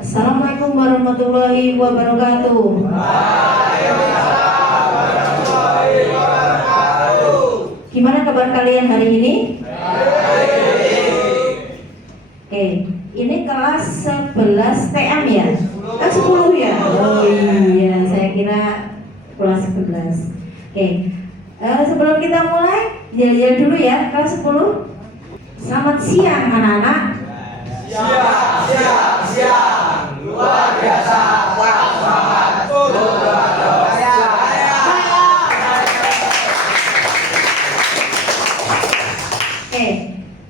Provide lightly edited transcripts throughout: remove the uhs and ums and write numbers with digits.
Assalamualaikum warahmatullahi wabarakatuh. Gimana kabar kalian hari ini? Oke, ini kelas 11 TM ya? 10 ya? Oh iya, saya kira kelas 11. Oke, sebelum kita mulai, yel-yel dulu ya, kelas 10. Selamat siang anak-anak. Siang. Luar biasa. Selamat. Oke,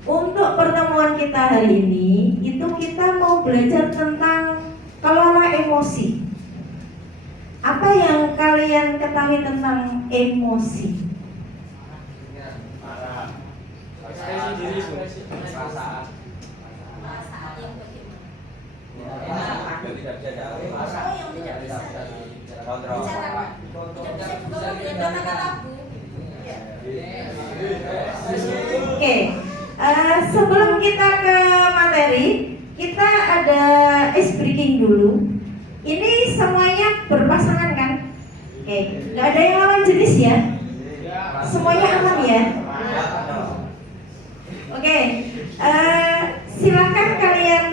untuk pertemuan kita hari ini, itu kita mau belajar tentang kelola emosi. Apa yang kalian ketahui tentang emosi? Oke, sebelum kita ke materi, kita ada ice breaking dulu. Ini semuanya berpasangan kan? Oke, nggak ada yang lawan jenis ya? Semuanya aman ya? Oke, silakan kalian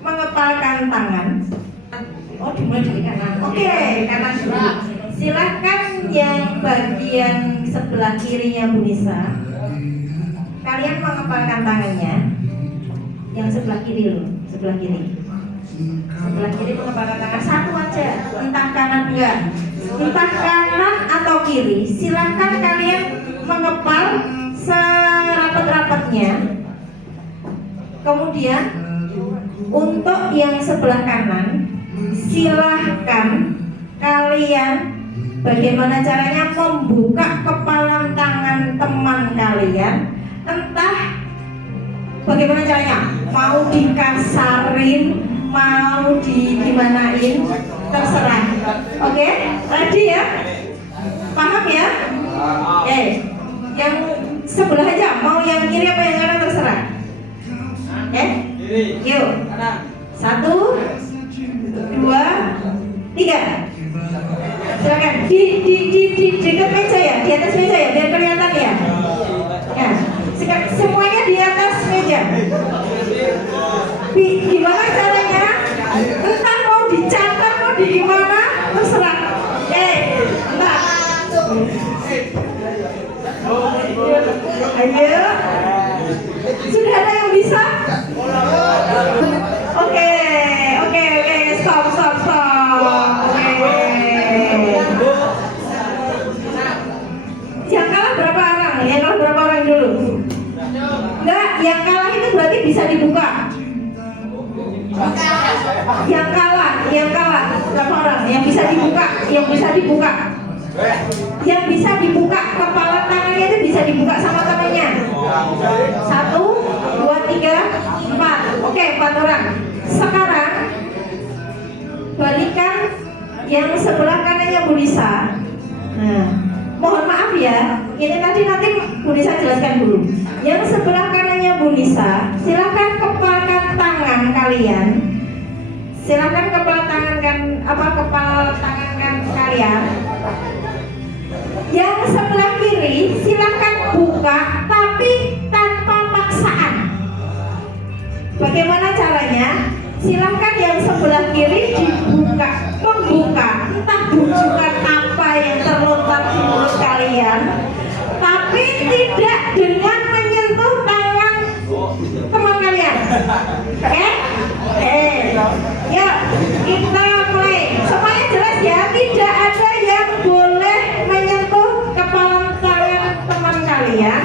mengepalkan tangan. Oh, dimulai dari kanan. Oke, kanan dulu. Silakan yang bagian sebelah kirinya Bu Nisa. Kalian mengepalkan tangannya. Yang sebelah kiri loh, sebelah kiri. Sebelah kiri mengepalkan tangan satu aja, entah kanan enggak, entah kanan atau kiri. Silakan kalian mengepal serapat-rapatnya. Kemudian untuk yang sebelah kanan, silahkan kalian bagaimana caranya membuka kepalan tangan teman kalian. Entah bagaimana caranya, mau dikasarin, mau digimanain, terserah. Oke, ready ya? Paham ya? Oke, yang sebelah aja, mau yang kiri apa yang kanan terserah. Yuk, 1, 2, 3. Silakan di dekat meja ya, di atas meja ya, biar kelihatan ya. Ya, semuanya di atas meja. Gimana caranya? Entah mau dicatat, mau di gimana, terserah. Entah. Ayo. Sudah ada yang bisa? Oke, stop. Yang kalah berapa orang? Yang kalah berapa orang dulu? Enggak, yang kalah itu berarti bisa dibuka. Yang kalah berapa orang? Yang bisa dibuka. Yang bisa dibuka kepala tangannya itu bisa dibuka sama temannya. 1, 2, 3, 4. Oke, 4 orang. Sekarang balikan yang sebelah kanannya Bu Nisa. Nah, mohon maaf ya, ini nanti Bu Nisa jelaskan dulu. Yang sebelah kanannya Bu Nisa, silakan kepalkan tangan kalian. Silakan kepala tangan kalian. Yang sebelah kiri silakan buka tapi tanpa paksaan. Bagaimana caranya? Silakan yang sebelah kiri membuka entah bujukan apa yang terlontar di mulut kalian, tapi tidak dengan menyentuh tangan teman kalian. Ya, kita mulai. Semuanya jelas ya, tidak ada yang boleh menyentuh kepala tangan teman kalian.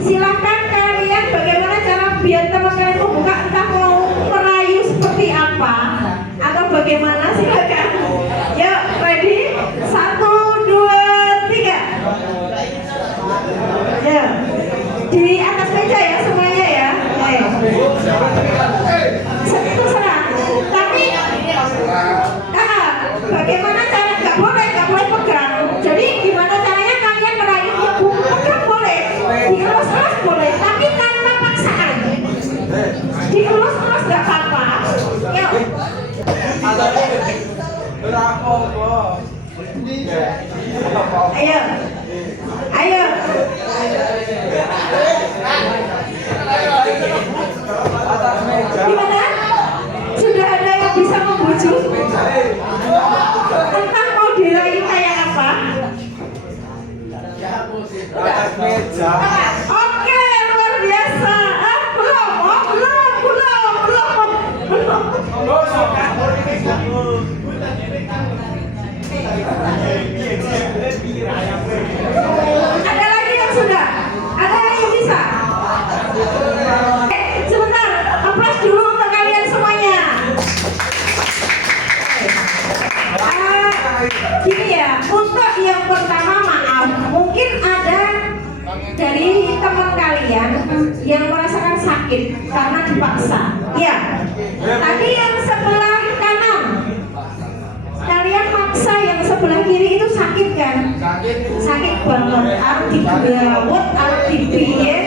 Silakan kalian bagaimana cara biar teman kalian membuka, entah mau merayu seperti apa atau bagaimana, silakan. Yuk, ready? 1, 2, 3. Ya, di atas meja ya semuanya ya. Terserah. Tapi bagaimana cara? Nggak boleh pegang. Jadi gimana caranya kalian merayu? Ya pegang boleh, dielus-elus boleh, tapi tanpa paksaan. Dielus-elus nggak apa-apa. Yuk. Ayo, ayo. Gimana? Sudah ada yang bisa membujuk? Entah mau diraih kayak apa? Atas meja. Oke, luar biasa. Belum. Ada lagi yang sudah? Ada yang bisa? Sebentar, aplaus dulu untuk kalian semuanya. Gini ya, untuk yang pertama maaf, mungkin ada dari teman kalian yang merasakan sakit karena dipaksa. Ya, tadi yang sebelah kanan, kalian maksa yang sebelah kiri itu sakit kan? Sakit banget, harus digawat, harus dibiye.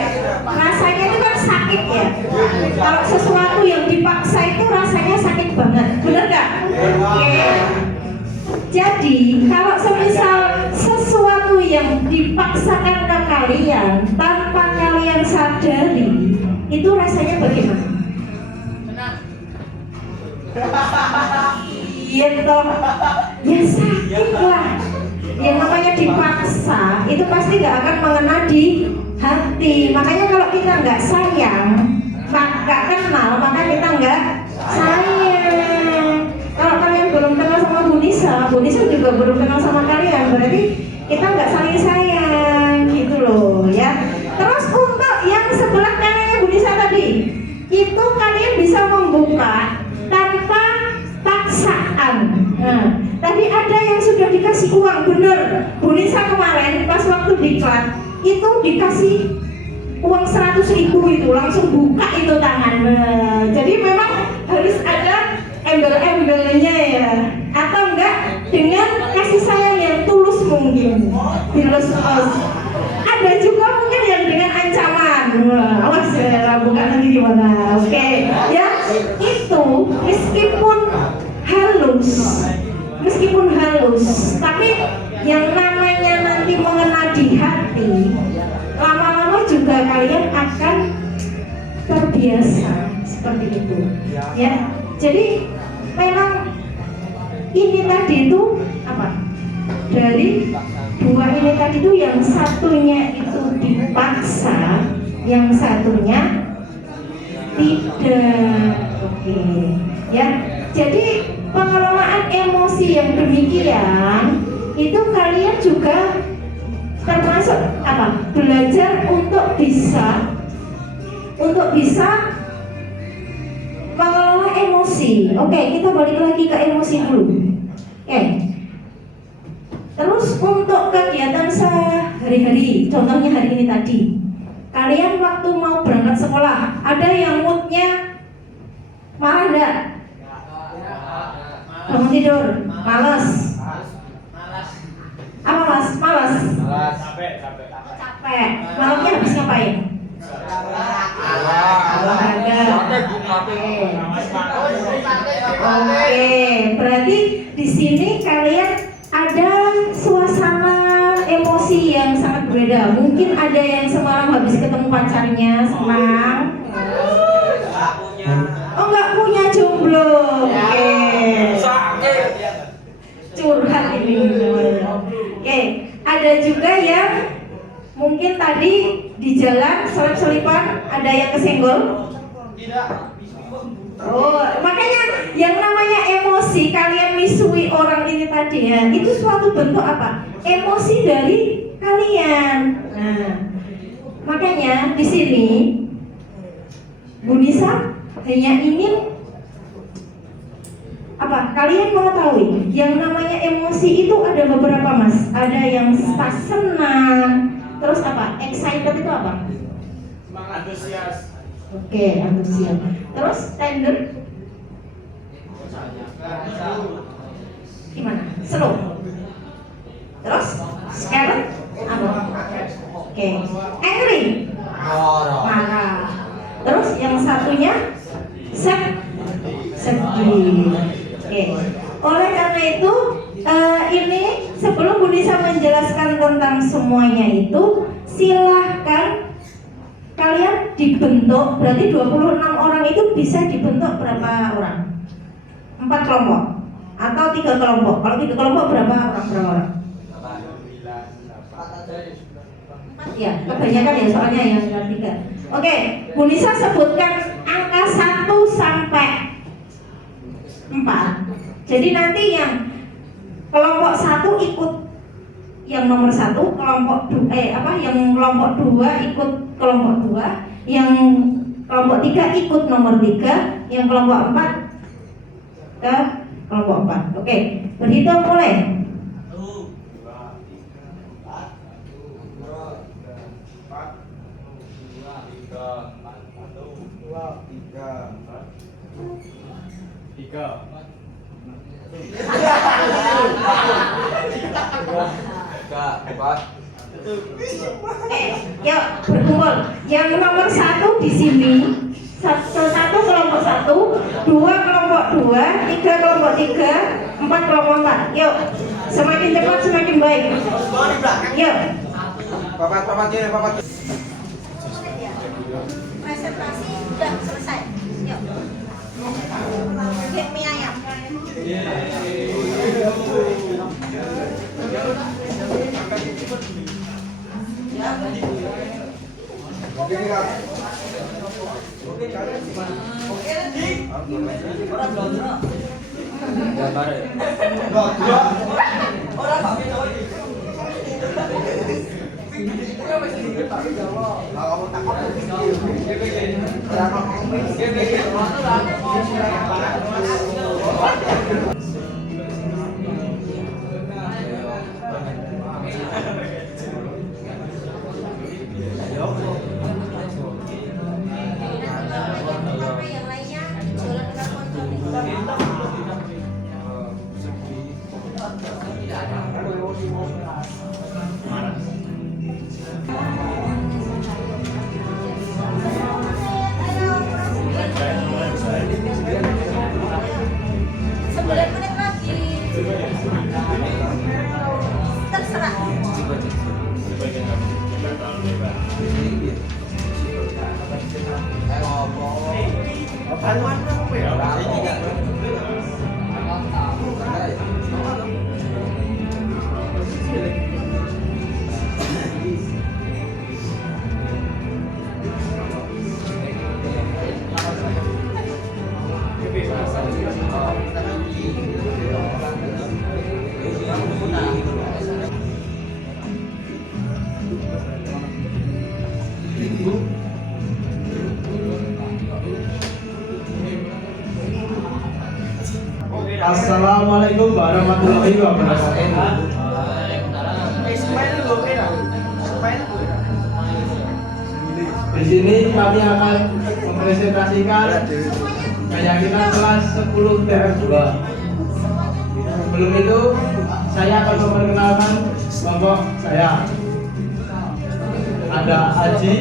Rasanya itu kan sakit ya. Kalau sesuatu yang dipaksa itu rasanya sakit banget, bener gak? Oke. Jadi kalau semisal sesuatu yang dipaksakan ke kalian tanpa kalian sadari, itu rasanya bagaimana? Iya toh, ya sakit lah. Yang namanya dipaksa itu pasti nggak akan mengena di hati. Makanya kalau kita nggak sayang, nggak kenal, maka kita nggak sayang. Kalau kalian belum kenal sama Bu Nisa juga belum kenal sama kalian, berarti kita nggak saling sayang gitu loh ya. Terus untuk yang sebelah kanannya Bu Nisa tadi, itu kalian bisa membuka tanpa paksaan. Nah, tadi ada yang sudah dikasih uang, bener. Bu Nisa kemarin pas waktu diklat itu dikasih uang 100.000 itu langsung buka itu tangan. Nah, jadi memang harus ada embel-embelnya ya, atau enggak dengan kasih sayang yang tulus mungkin, tulus. Ada juga mungkin yang dengan ancaman. Wah, awas ya, bukan nanti gimana? Oke, ya itu meskipun halus, tapi yang namanya nanti mengena di hati, lama-lama juga kalian akan terbiasa seperti itu, ya. Jadi memang ini tadi itu apa? Dari dua ini tadi itu yang satunya itu dipaksa, yang satunya tidak. Oke, ya. Jadi pengelolaan emosi yang demikian itu kalian juga termasuk apa? Belajar untuk bisa mengelola emosi. Oke, kita balik lagi ke emosi dulu. Oke. Terus untuk kegiatan sehari-hari, contohnya hari ini tadi, kalian waktu mau berangkat sekolah, ada yang moodnya marah enggak? Bangun tidur, malas. Apa mas? Malas. Capek. Malamnya habis ngapain? Olahraga. Oke, berarti di sini kalian ada suasana emosi yang sangat berbeda. Mungkin ada yang semalam habis ketemu pacarnya senang. Oh, nggak punya jomblo. Oke. Curhat ini. Oke, ada juga yang mungkin tadi di jalan selip-selipan ada yang kesenggol. Oh, makanya yang namanya emosi kalian misui orang ini tadi ya, itu suatu bentuk apa? Emosi dari kalian. Nah, makanya di sini Bu Nisa hanya ingin apa? Kalian mengetahui yang namanya emosi itu ada beberapa mas. Ada yang senang, terus apa? Excited itu apa? Antusias. Oke, antusias. Terus tender? Gimana? Slow. Terus scared? Apa? Oke. Angry? Marah. Terus yang satunya sedih. Oke. itu silahkan kalian dibentuk. Berarti 26 orang itu bisa dibentuk berapa orang? 4 kelompok atau 3 kelompok? Kalau 3 kelompok berapa orang? 4 ya, kebanyakan ya soalnya yang 3. Oke, Bu Nisa sebutkan angka 1 sampai 4. Jadi nanti yang kelompok 1 ikut yang nomor 1, yang kelompok 2 ikut kelompok 2, yang kelompok 3 ikut nomor 3, yang kelompok 4 ke kelompok 4. Oke, berhitung mulai. 3. Yuk berkumpul. Yang nomor 1 di sini. 1 kelompok 1, 2 kelompok 2, 3 kelompok 3, 4 kelompok 4. Yuk, semakin cepat semakin baik. Yuk. Papat ini, papat. Presentasi sudah selesai. Yuk. Get mie ayam. Assalamualaikum warahmatullahi wabarakatuh. Di sini kami akan mempresentasikan keyakinan kelas 10 TR2. Sebelum itu, saya akan memperkenalkan kelompok saya. Ada Aji,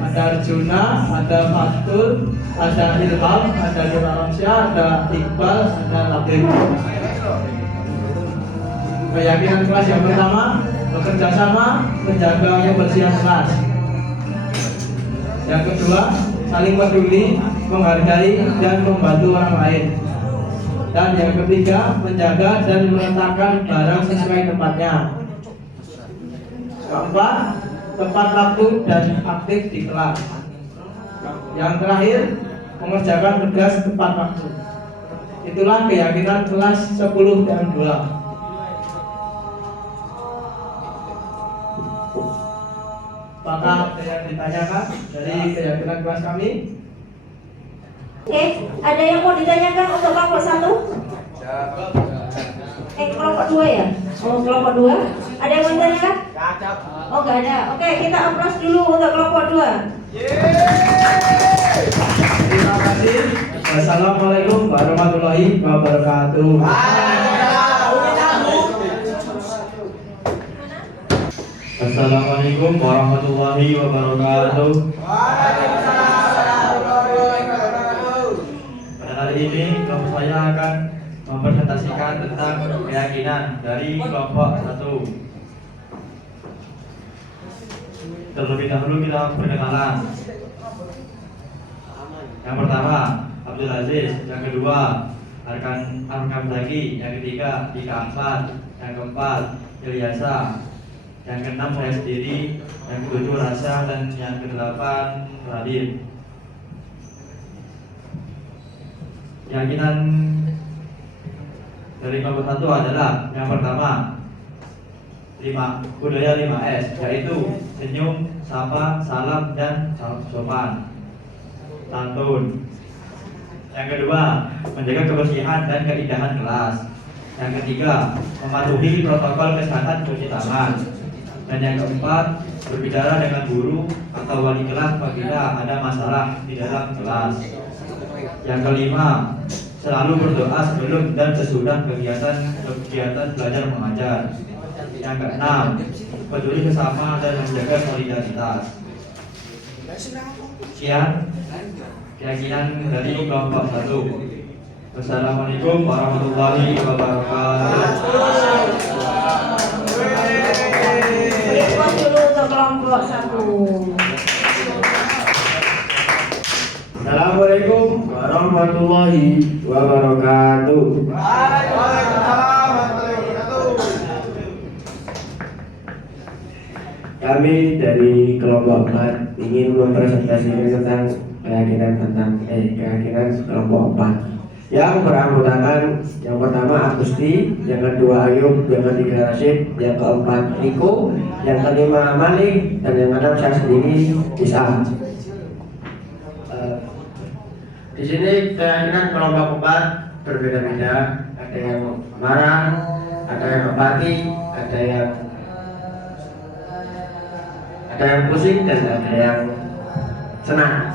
ada Arjuna, ada Fatul, ada Ilham, ada Nur Alamsyah, ada Iqbal, ada Latif. Keyakinan kelas yang pertama, bekerja sama menjaga kebersihan kelas. Yang kedua, saling peduli, menghargai dan membantu orang lain. Dan yang ketiga, menjaga dan meletakkan barang sesuai tempatnya. Keempat, tepat waktu dan aktif di kelas. Yang terakhir, mengerjakan tugas tepat waktu. Itulah keyakinan kelas 10 dan 2. Apakah ada yang ditanyakan dari keyakinan kelas kami? Oke, ada yang mau ditanyakan untuk kelompok 1? Kelompok 2 ya? Oh, kelompok 2. Ada yang mau ditanyakan? Oh, nggak ada. Oke, kita aplaus dulu untuk kelompok 2. Terima kasih. Wassalamualaikum warahmatullahi wabarakatuh. Assalamualaikum warahmatullahi wabarakatuh. Pada hari ini kelompok saya akan mempresentasikan tentang keyakinan dari kelompok 1. Terlebih dahulu kita perkenalan. Yang pertama Abdul Aziz, yang kedua Arkam Zaki, yang ketiga Dika Ahmad, yang keempat Ilyasa, yang keenam saya sendiri, yang ketujuh Rasa, dan yang kedelapan Radit. Keyakinan dari kelompok 1 adalah yang pertama budaya 5S, yaitu senyum, sapa, salam, dan sopan santun. Yang kedua, menjaga kebersihan dan keindahan kelas. Yang ketiga, mematuhi protokol kesehatan cuci tangan. Dan yang keempat, berbicara dengan guru atau wali kelas apabila ada masalah di dalam kelas. Yang kelima, selalu berdoa sebelum dan sesudah kegiatan belajar mengajar. Yang keenam, peduli sesama dan menjaga solidaritas. Sekian keyakinan dari kelompok 1. Wassalamualaikum warahmatullahi wabarakatuh. Berikut dulu untuk kelompok 1. Assalamualaikum warahmatullahi wabarakatuh. Kami dari kelompok 4 ingin mempresentasikan tentang keyakinan kelompok 4 yang beranggotakan yang pertama Agusti, yang kedua Ayub, yang ketiga Rashid, yang keempat Niko, yang kelima Malik, dan yang keenam saya sendiri Isa. Di sini keyakinan kelompok 4 berbeda-beda. Ada yang marah, ada yang empati, ada yang pusing, dan ada yang senang.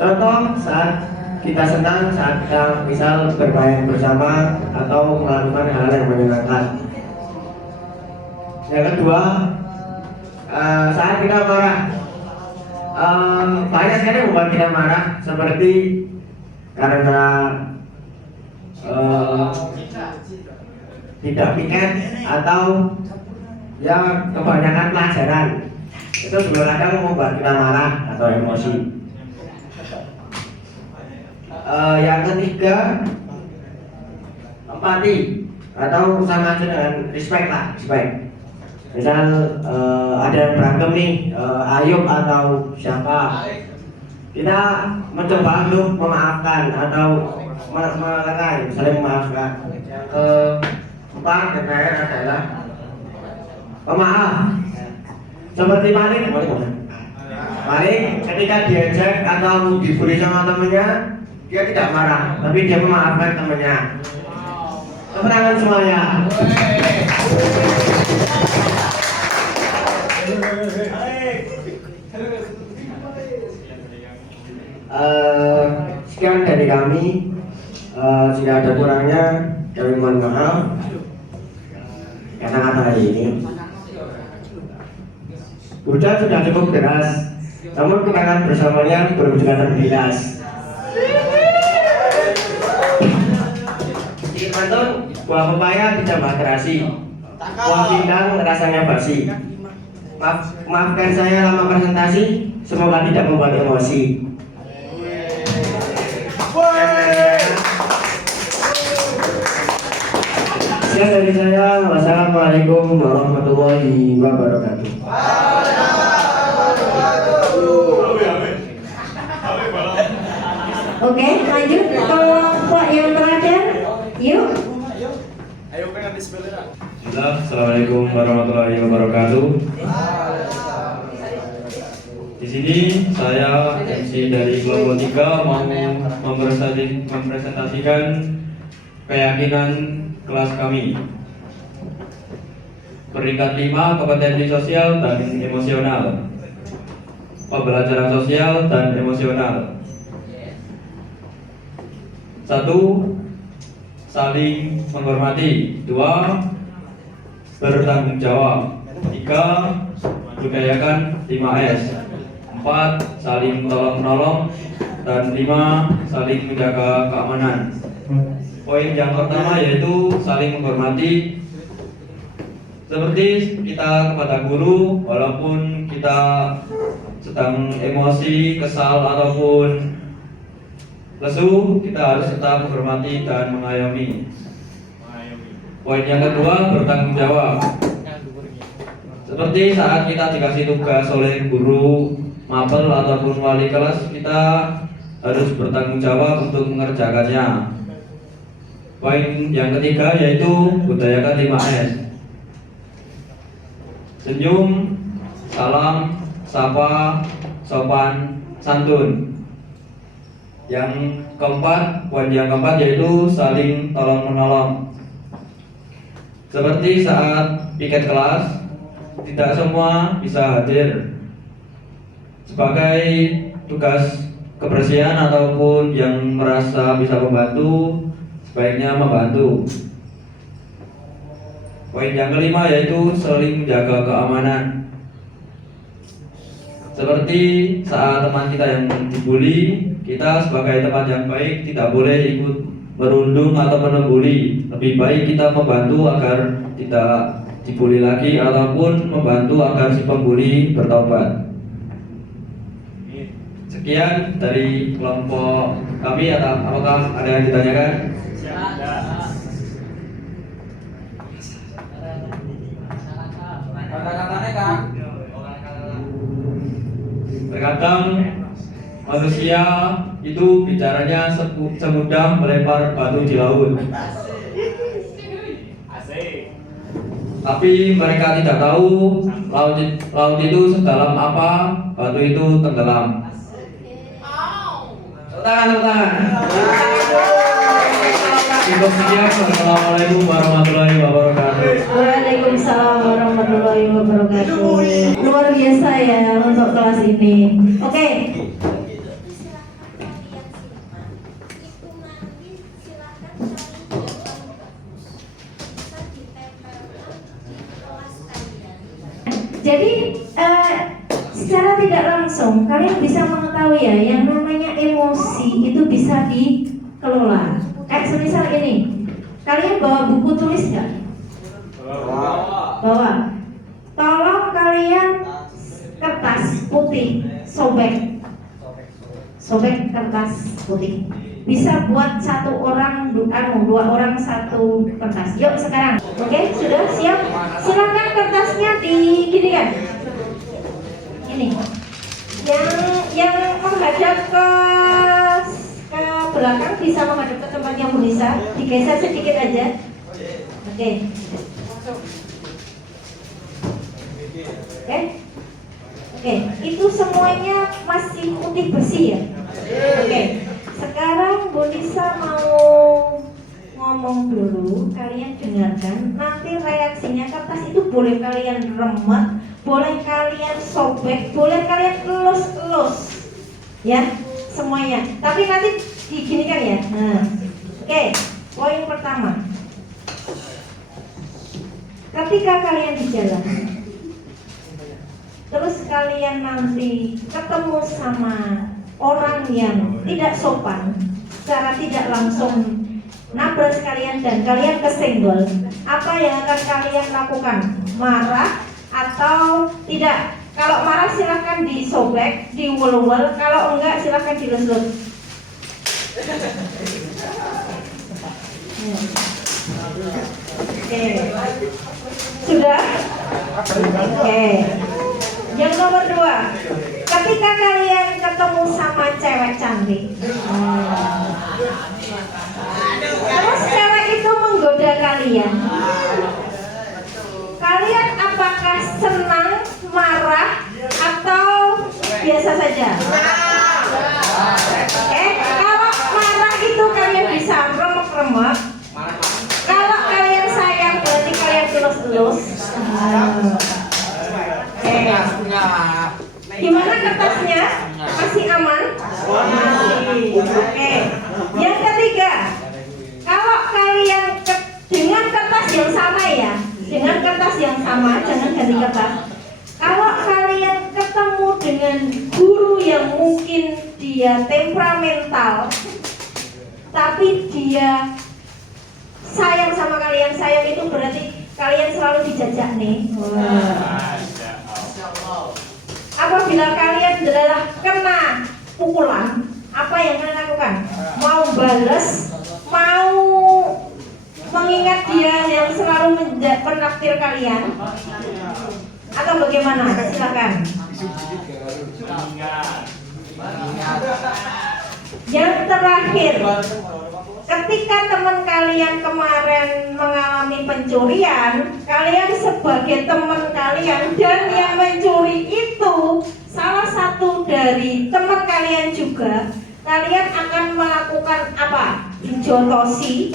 Contoh saat kita senang, saat kita misal bermain bersama atau melakukan hal yang menyenangkan. Yang kedua, saat kita marah, banyak sekali membuat kita marah, seperti karena tidak piket atau ya kebanyakan pelajaran. Itu juga kadang membuat kita marah atau emosi. Yang ketiga, empati atau sama aja dengan respect lah, respect. Misal ada yang berantem nih, Ayub atau siapa, kita mencoba untuk memaafkan atau melerai, saling memaafkan. Keempat dan terakhir adalah pemaaf. Seperti Malik ketika diajak atau dibully sama temennya, dia tidak marah, tapi dia memaafkan temannya. Kemenangan semuanya. Sekian dari kami. Jika ada kurangnya, kami mohon maaf. Kata-kata hari ini hujan sudah cukup deras, namun kenangan bersamanya belum juga terbilas. Mantun, buah pepaya ditambah terasi, buah pindang rasanya basi. Maafkan saya lama presentasi, semoga tidak membuat emosi. Sekian dari saya. Wassalamualaikum warahmatullahi wabarakatuh. Oke, lanjut kelompok yang terakhir. Yuk. Bismillah, Assalamualaikum warahmatullahi wabarakatuh. Di sini saya MC dari kelompok 3 mau mempresentasikan keyakinan kelas kami. Peringkat 5, kompetensi sosial dan emosional, pembelajaran sosial dan emosional. 1. Saling menghormati. 2. Bertanggung jawab. 3. Budayakan 5S. 4. Saling tolong-menolong. Dan 5. Saling menjaga keamanan. Poin yang pertama yaitu saling menghormati. Seperti kita kepada guru, walaupun kita sedang emosi, kesal ataupun lesu, kita harus tetap menghormati dan mengayomi. Poin yang kedua, bertanggung jawab. Seperti saat kita dikasih tugas oleh guru, mapel ataupun wali kelas, kita harus bertanggung jawab untuk mengerjakannya. Poin yang ketiga yaitu budayakan 5S. Senyum, salam, sapa, sopan, santun. Yang keempat, poin yang keempat yaitu saling tolong menolong. Seperti saat piket kelas, tidak semua bisa hadir. Sebagai tugas kebersihan ataupun yang merasa bisa membantu, sebaiknya membantu. Poin yang kelima yaitu saling menjaga keamanan. Seperti saat teman kita yang dibully, kita sebagai teman yang baik tidak boleh ikut merundung atau membuli. Lebih baik kita membantu agar tidak dibully lagi ataupun membantu agar si pembuli bertobat. Sekian dari kelompok kami. Apakah ada yang ditanyakan? Kata-katanya Kang. Terkadang manusia itu bicaranya semudah melempar batu di laut. Tapi mereka tidak tahu laut itu sedalam apa, batu itu tenggelam. Tepuk tangan. Cukup sekian. Assalamualaikum warahmatullahi wabarakatuh. Waalaikumsalam warahmatullahi wabarakatuh. Luar biasa ya untuk kelas ini. Oke. Jadi secara tidak langsung kalian bisa mengetahui ya yang namanya emosi itu bisa dikelola. Semisal ini, kalian bawa buku tulis nggak? Bawa. Tolong kalian kertas putih sobek kertas putih. Bisa buat satu orang, dua orang satu kertas. Yuk sekarang, oke? Sudah siap? Silakan kertasnya diginikan. Ini, yang menghadap ke belakang bisa menghadap ke tempatnya Bu Nisa. Digeser sedikit aja. Oke. Oke, itu semuanya masih putih bersih ya. Oke. Sekarang Bu Nisa mau ngomong dulu, kalian dengarkan. Nanti reaksinya kertas itu boleh kalian remet, boleh kalian sobek, boleh kalian elus-elus, ya semuanya. Tapi nanti diginikan ya. Nah, oke. Poin pertama. Ketika kalian di jalan, terus kalian nanti ketemu sama orang yang tidak sopan, secara tidak langsung nabrak kalian dan kalian kesenggol, apa yang akan kalian lakukan? Marah atau tidak? Kalau marah silahkan disobek, diwel-wel. Kalau enggak silahkan dilus-lus. Oke. Sudah? Oke. Yang nomor 2, ketika kalian ketemu sama cewek cantik, terus cewek itu menggoda kalian, kalian apakah senang, marah, atau biasa saja? Kalau marah itu kalian bisa remek-remek. Kalau kalian sayang berarti kalian elus-elus. Gimana kertasnya? Masih aman? Masih. Oke. Yang ketiga, kalau kalian dengan kertas yang sama ya, dengan kertas yang sama, jangan ganti kertas. Kalau kalian ketemu dengan guru yang mungkin dia temperamental, tapi dia sayang sama kalian. Sayang itu berarti kalian selalu dijajak nih. Wah. Apabila kalian adalah kena pukulan, apa yang kalian lakukan? Mau balas, mau mengingat dia yang selalu menaktir kalian, atau bagaimana? Silakan. Yang terakhir, ketika teman kalian kemarin mengalami pencurian, kalian sebagai teman kalian dan yang mencuri itu salah satu dari teman kalian juga, kalian akan melakukan apa? Dijotosi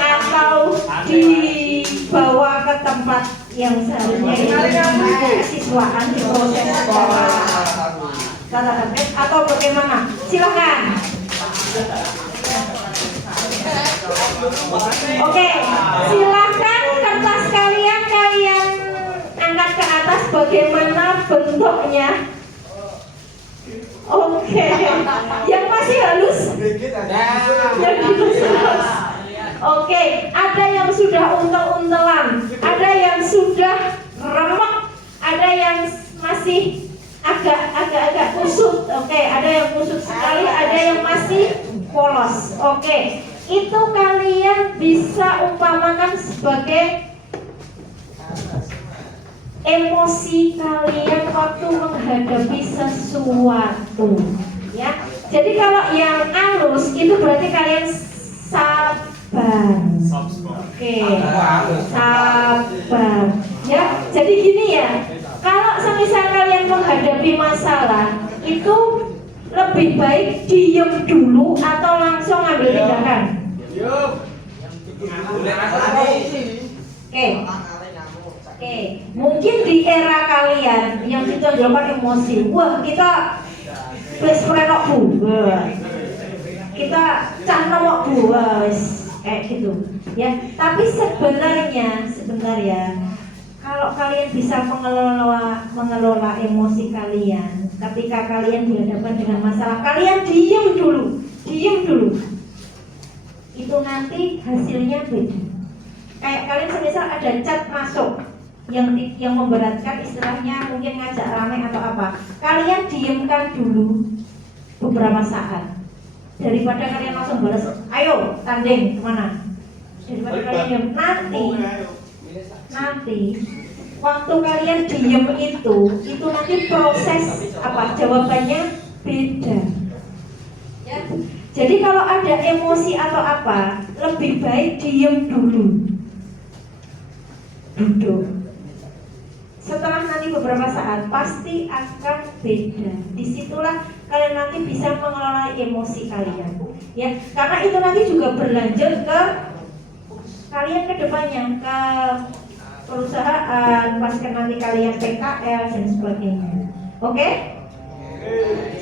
atau dibawa ke tempat yang seharusnya itu siswaan di proses sekolah atau bagaimana? Silakan. Oke, silakan kertas kalian angkat ke atas bagaimana bentuknya. Oke, yang masih halus, yang halus. Oke, ada yang sudah untel-untelan, ada yang sudah remek, ada yang masih agak kusut. Oke, ada yang kusut sekali, ada yang masih polos. Oke, itu kalian bisa umpamakan sebagai emosi kalian waktu menghadapi sesuatu, ya. Jadi kalau yang halus itu berarti kalian sabar. Oke, sabar. Ya, jadi gini ya. Kalau semisal kalian menghadapi masalah, itu lebih baik diem dulu atau langsung ambil tindakan. Oke, mungkin di era kalian yang ditonjolkan emosi, wah kita wis prenok bu, kita cah nomok bu, wis kayak gitu, ya. Tapi sebenarnya kalau kalian bisa mengelola emosi kalian, ketika kalian dihadapkan dengan masalah, kalian diem dulu. Itu nanti hasilnya beda. Kayak kalian semisal ada chat masuk yang memberatkan, istilahnya mungkin ngajak rame atau apa, kalian diemkan dulu beberapa saat daripada kalian langsung balas, ayo tanding kemana, daripada kalian diem. Nanti waktu kalian diem itu nanti proses apa jawabannya beda, ya. Jadi kalau ada emosi atau apa, lebih baik diem dulu, duduk. Setelah nanti beberapa saat pasti akan beda. Disitulah kalian nanti bisa mengelola emosi kalian, ya. Karena itu nanti juga berlanjut ke kalian ke depannya, ke perusahaan, pas nanti kalian PKL dan sebagainya. Oke?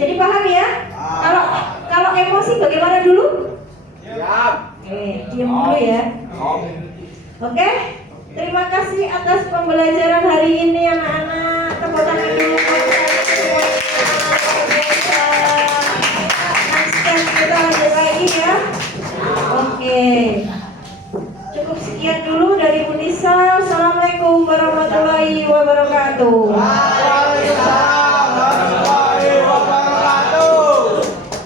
Jadi paham ya? Kalau emosi bagaimana dulu? Oke, diam dulu ya. Oke? Terima kasih atas pembelajaran hari ini anak-anak. Tepuk tangan dulu. Next kita lanjut lagi ya. Oke. Cukup sekian dulu dari Bu Nisa. Assalamualaikum warahmatullahi wabarakatuh.